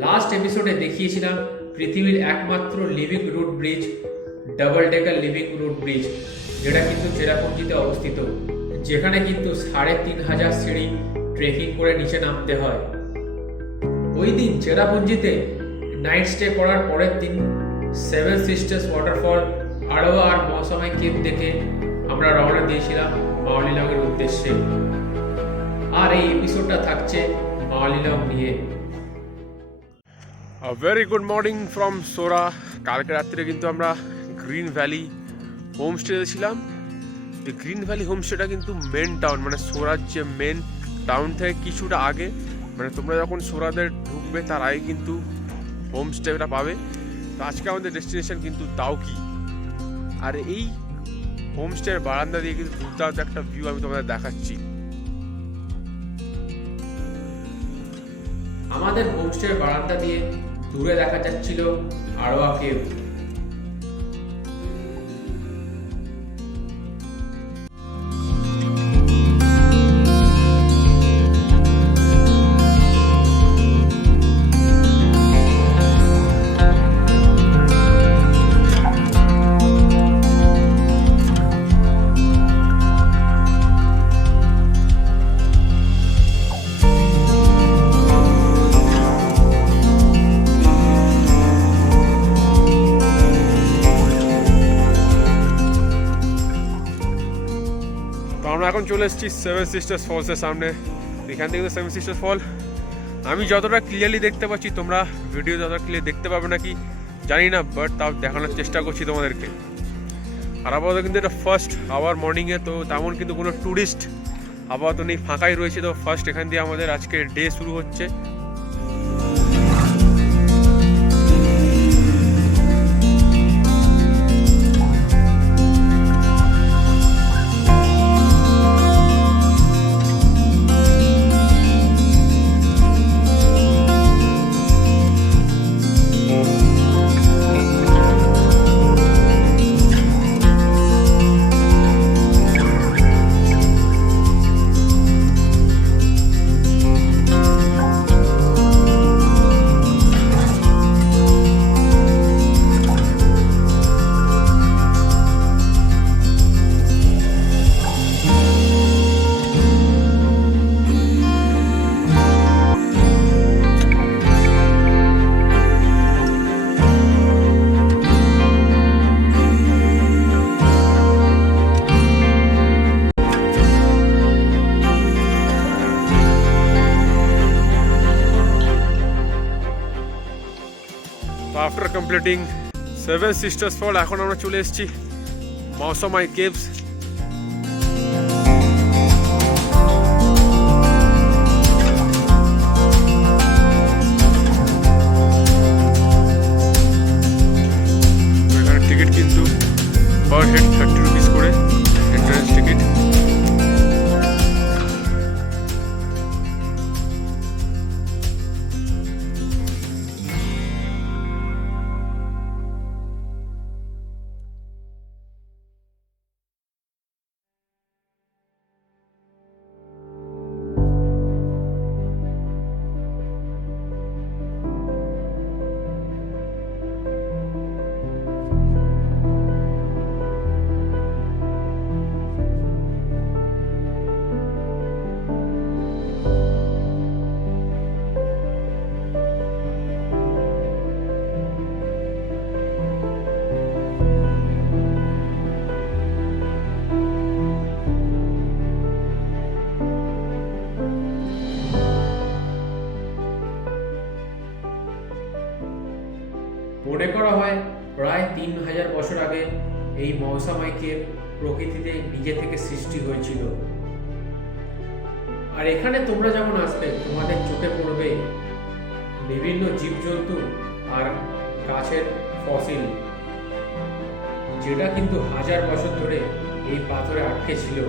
লাস্ট এপিসোডে দেখিয়েছিলাম পৃথিবীর একমাত্র living root bridge, double decker living root bridge, যেটা কিন্তু চেরাপুঞ্জিতে অবস্থিত, যেখানে কিন্তু ৩,৫০০ সিঁড়ি ট্রেকিং করে নিচে নামতে হয়। ওই দিন চেরাপুঞ্জিতে নাইট স্টে করার পরের দিন সেভেন সিস্টার্স ওয়াটারফল, আড়োয়া আর মৌসামাই কেভ দেখে আমরা রওনা দিয়েছিলাম মাওলিলংয়ের উদ্দেশ্যে। আর এই এপিসোডটা থাকছে মাওলিলং নিয়ে। ভেরি গুড মর্নিং ফ্রম সোরা। কালকে রাত্রে কিন্তু আমরা গ্রিন ভ্যালি হোমস্টেতে ছিলাম। এই গ্রিন ভ্যালি হোমস্টেটা কিন্তু মেন টাউন, মানে সোরার যে মেন টাউন থেকে কিছুটা আগে, মানে তোমরা যখন সোরাদের ঢুকবে তার আগে কিন্তু হোমস্টেটা পাবে। তো আজকে আমাদের ডেস্টিনেশন কিন্তু দাউকি। আর এই হোমস্টের বারান্দা দিয়ে কিন্তু দুর্দান্ত একটা ভিউ আমি তোমাদের দেখাচ্ছি। আমাদের হোমস্টের বারান্দা দিয়ে দূরে দেখা যাচ্ছিল আড়োয়া কেভ। আমরা এখন চলে এসেছি সেভেন সিস্টার্স ফলসের সামনে। এখান থেকে সেভেন সিস্টার্স ফল আমি যতটা ক্লিয়ারলি দেখতে পাচ্ছি, তোমরা ভিডিও যতটা ক্লিয়ার দেখতে পাবে নাকি জানি না, বাট তাও দেখানোর চেষ্টা করছি তোমাদেরকে। আর আপাতত কিন্তু এটা ফার্স্ট আওয়ার মর্নিংয়ে, তো তেমন কিন্তু কোনো ট্যুরিস্ট আপাতত নেই, ফাঁকাই রয়েছে। তো ফার্স্ট এখান দিয়ে আমাদের আজকে ডে শুরু হচ্ছে। আফটার কমপ্লিটিং সেভেন সিস্টার্স ফল এখন আমরা চলে এসেছি মৌসামাই কেভস। এখানে টিকিট কিন্তু পার হেড 30 রুপিস করে এন্ট্রান্স টিকিট। মনে করা হয় প্রায় ৩,০০০ বছর আগে এই মৌসামাই কেভ প্রকৃতিতে নিজে থেকে সৃষ্টি হয়েছিল। আর এখানে তোমরা যখন আসবে তোমাদের চোখে পড়বে বিভিন্ন জীবজন্তু আর গাছের ফসিল, যেটা কিন্তু ১০০০ বছর ধরে এই পাথরে আটকে ছিল।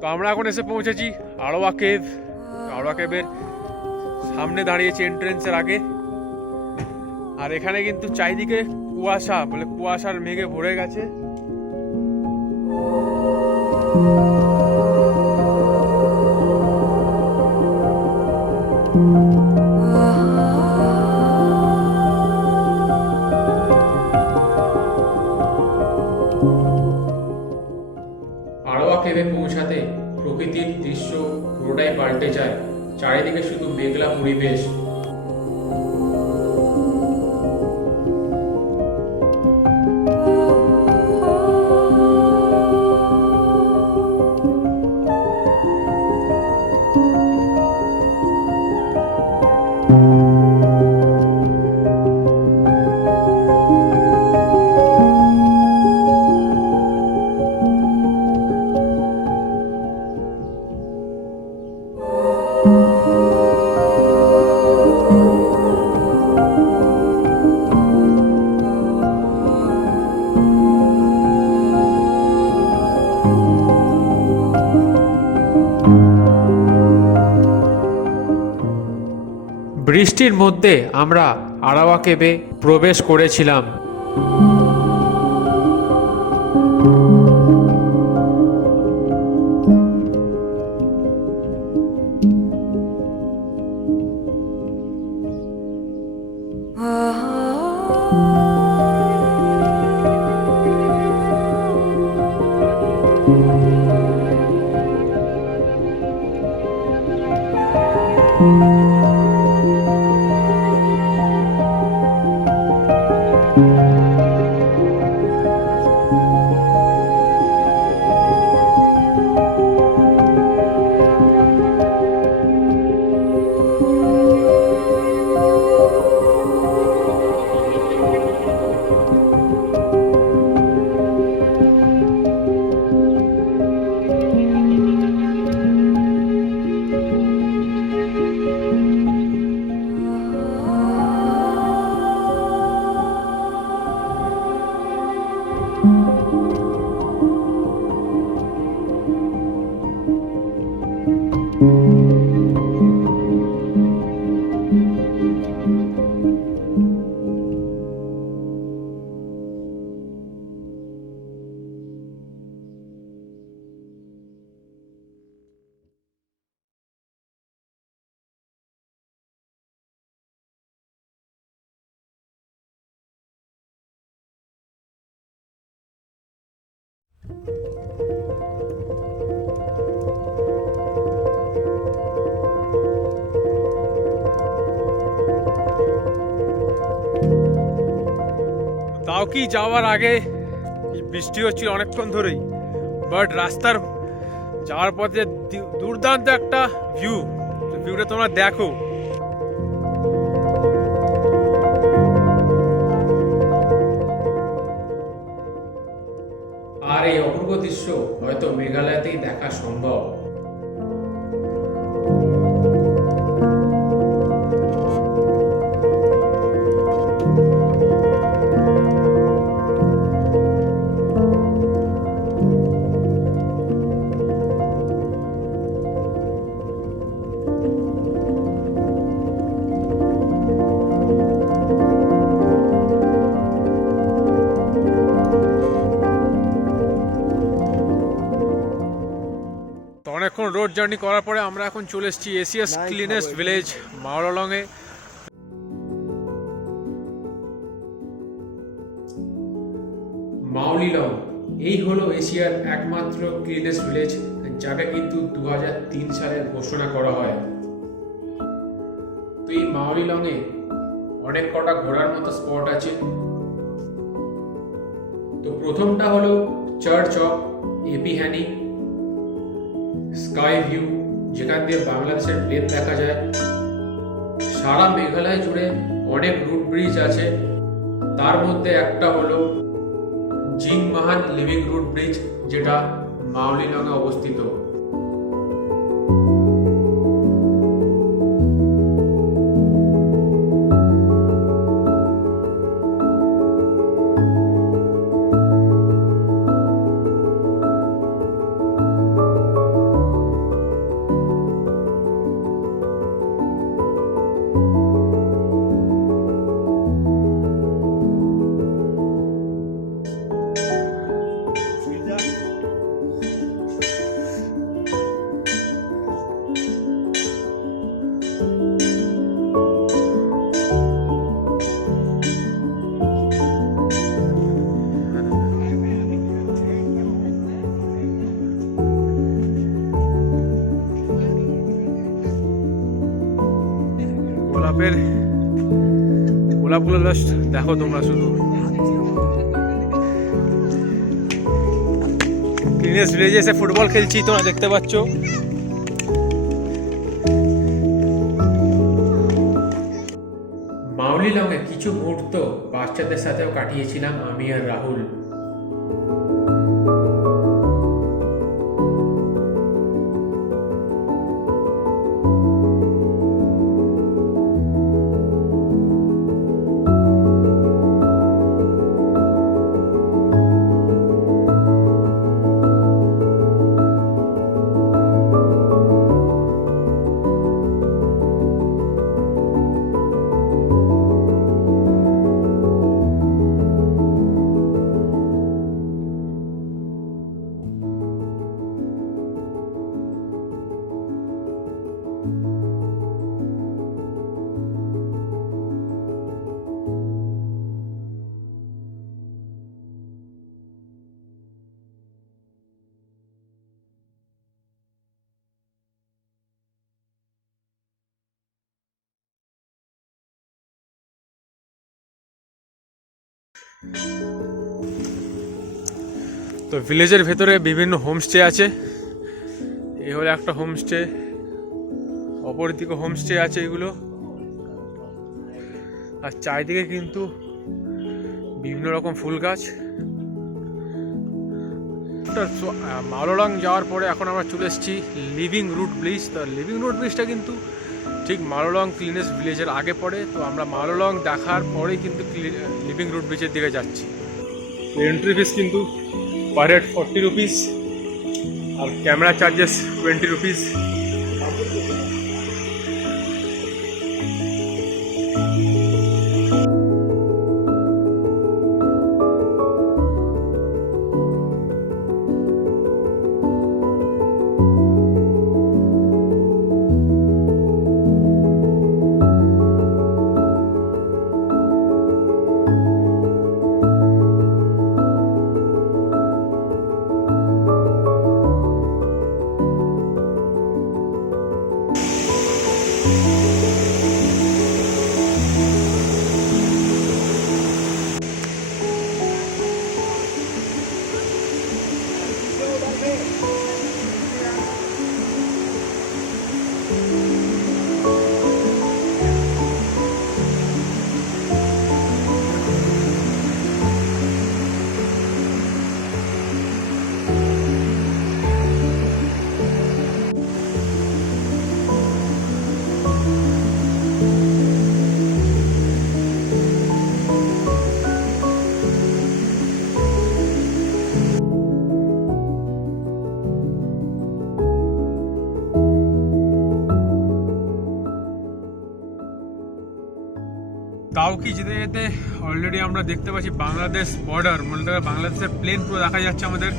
তো আমরা এখন এসে পৌঁছেছি আড়োয়া কেভ। আড়োয়া কেভের সামনে দাঁড়িয়েছি এন্ট্রেন্সের আগে। আর এখানে কিন্তু চারিদিকে কুয়াশা, বলে কুয়াশার মেঘে ভরে গেছে। আড়োয়া কেভে পৌঁছাতে প্রকৃতির দৃশ্য পুরোটাই পাল্টে যায়। চারিদিকে শুধু মেঘলা পরিবেশ। বৃষ্টির মধ্যে আমরা আড়োয়া কেভে প্রবেশ করেছিলাম। তাও কি যাওয়ার আগে বৃষ্টি হচ্ছিল অনেকক্ষণ ধরেই, বাট রাস্তার যাওয়ার পথে দুর্দান্ত একটা ভিউটা তোমরা দেখো। আর এই অপূর্ব দৃশ্য হয়তো মেঘালয়তেই দেখা সম্ভব। অনেকক্ষণ রোড জার্নি করার পরে আমরা এখন চলে এসেছি এশিয়াস ক্লিনেস্ট ভিলেজ মাওলালং এ। মাওলিলং এই হলো এশিয়ার একমাত্র ক্লিনেস্ট ভিলেজ, যাকে কিন্তু 2003 সালে ঘোষণা করা হয়। তো এই মাওলিলং এ অনেক কটা ঘোরার মতো স্পট আছে। তো প্রথমটা হলো চার্চ অফ এপিহ্যানি, স্কাই ভিউ যেখান দিয়ে বাংলাদেশের প্লেন দেখা যায়। সারা মেঘালয় জুড়ে অনেক রুট ব্রিজ আছে, তার মধ্যে একটা হলো জিংমাহান লিভিং রুট ব্রিজ, যেটা মাউলিলংয়ে অবস্থিত। গোলাপগুলো জাস্ট দেখো তোমরা, শুধু ক্লিনেস্ট ভিলেজে এসে ফুটবল খেলছি, তোমরা দেখতে পাচ্ছ। মাউলিলংয়ে কিছু মুহূর্ত বাচ্চাদের সাথেও কাটিয়েছিলাম আমি আর রাহুল। তো ভিলেজের ভেতরে বিভিন্ন হোমস্টে আছে। এই হলো একটা হোমস্টে, অপর দিকে হোমস্টে আছে এগুলো। আর চারিদিকে কিন্তু বিভিন্ন রকম ফুল গাছ। মাউলিলং যাওয়ার পরে এখন আমরা চলে এসেছি লিভিং রুট ব্রিজ। তো লিভিং রুট ব্রিজটা কিন্তু ঠিক মাউলিলং ক্লিনেস্ট ভিলেজের আগে পড়ে। তো আমরা মাউলিলং দেখার পরেই কিন্তু লিভিং রুট ব্রিজের দিকে যাচ্ছি। এন্ট্রি ফিস কিন্তু পার হেড 40 রুপিস আর ক্যামেরা চার্জেস 20 রুপিস। দাউকি যেতে যেতে অলরেডি আমরা দেখতে পাচ্ছি বাংলাদেশ বর্ডার, বলতে গেলে বাংলাদেশের প্লেন পুরো দেখা যাচ্ছে আমাদের।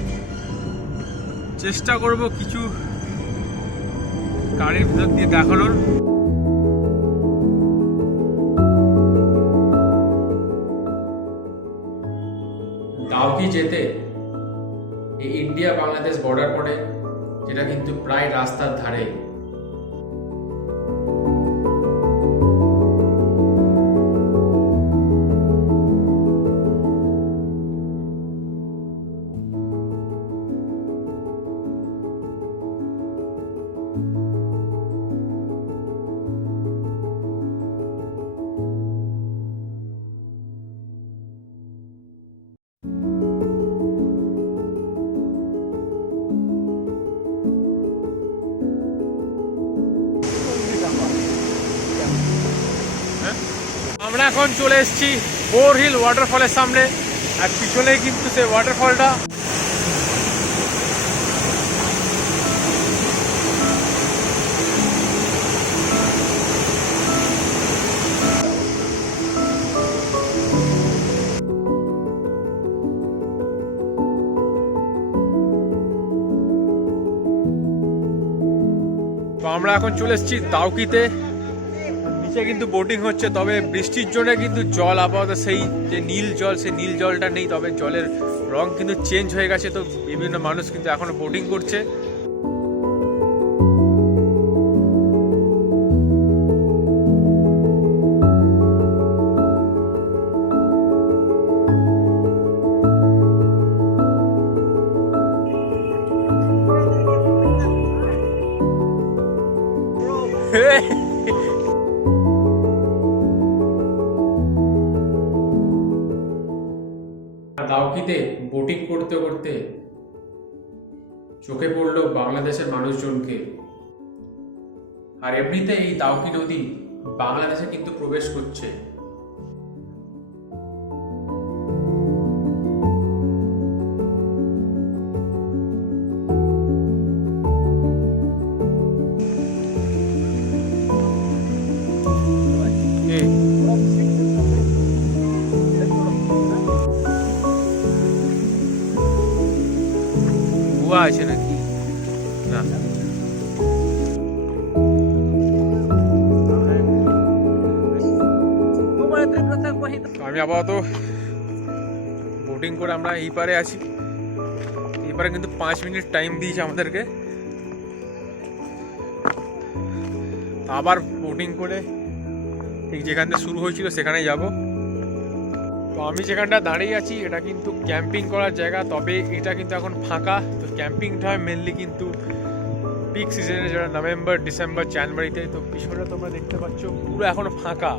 চেষ্টা করব কিছু গাড়ির ভিতর দিয়ে দেখানোর। দাউকি যেতে এই ইন্ডিয়া বাংলাদেশ বর্ডার পড়ে, যেটা কিন্তু প্রায় রাস্তার ধারে। এখন চলে এসেছি বোর হিল ওয়াটারফলের সামনে, আর পিছনে কিন্তু সেই ওয়াটারফলটা। তো আমরা এখন চলে এসেছি দাউকিতে। নিচে কিন্তু বোটিং হচ্ছে, তবে বৃষ্টির জন্য কিন্তু জল আপাতত সেই যে নীল জল, সেই নীল জলটা নেই, তবে জলের রং কিন্তু চেঞ্জ হয়ে গেছে। তো বিভিন্ন মানুষ কিন্তু এখনো বোটিং করছে। দাউকিতে বোটিং করতে করতে চোখে পড়লো বাংলাদেশের মানুষজনকে। আর এমনিতে এই দাউকি নদী বাংলাদেশে কিন্তু প্রবেশ করছে। কুয়া আছে নাকি? না, আমি আপাতত বোটিং করে আমরা এই পারে আছি। এই পারে কিন্তু 5 মিনিট টাইম দিয়েছে আমাদেরকে, আবার বোটিং করে ঠিক যেখান থেকে শুরু হয়েছিল সেখানে যাব। তো আমি যেখানটা দাঁড়িয়ে আছি এটা কিন্তু ক্যাম্পিং করার জায়গা, তবে এটা কিন্তু এখন ফাঁকা। তো ক্যাম্পিংটা হয় মেনলি কিন্তু পিক সিজনে, যেটা নভেম্বর, ডিসেম্বর, জানুয়ারিতে। তো পিছনে তোমরা দেখতে পাচ্ছ পুরো এখনো ফাঁকা।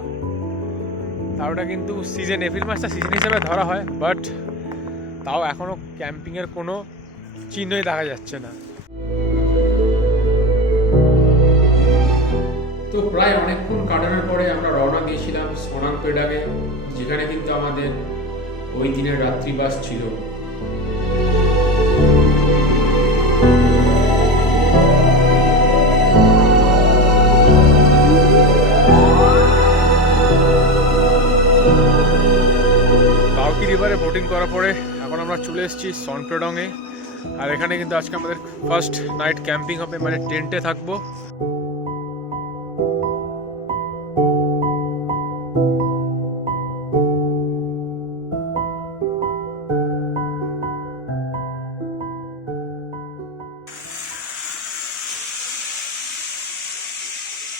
তাও ওটা কিন্তু সিজন, এপ্রিল মাসটা সিজন হিসেবে ধরা হয়, বাট তাও এখনো ক্যাম্পিংয়ের কোনো চিহ্নই দেখা যাচ্ছে না। তো প্রায় অনেকক্ষণ কাটানোর পরে আমরা রওনা দিয়েছিলাম সোনাং পেডাগে, যেখানে কিন্তু আমাদের ওই দিনের রাত্রি বাস ছিল। দাউকি রিভারে বোটিং করার পরে এখন আমরা চলে এসেছি সনপ্রেডংয়ে। আর এখানে কিন্তু আজকে আমাদের ফার্স্ট নাইট ক্যাম্পিং হবে, মানে টেন্টে থাকবো।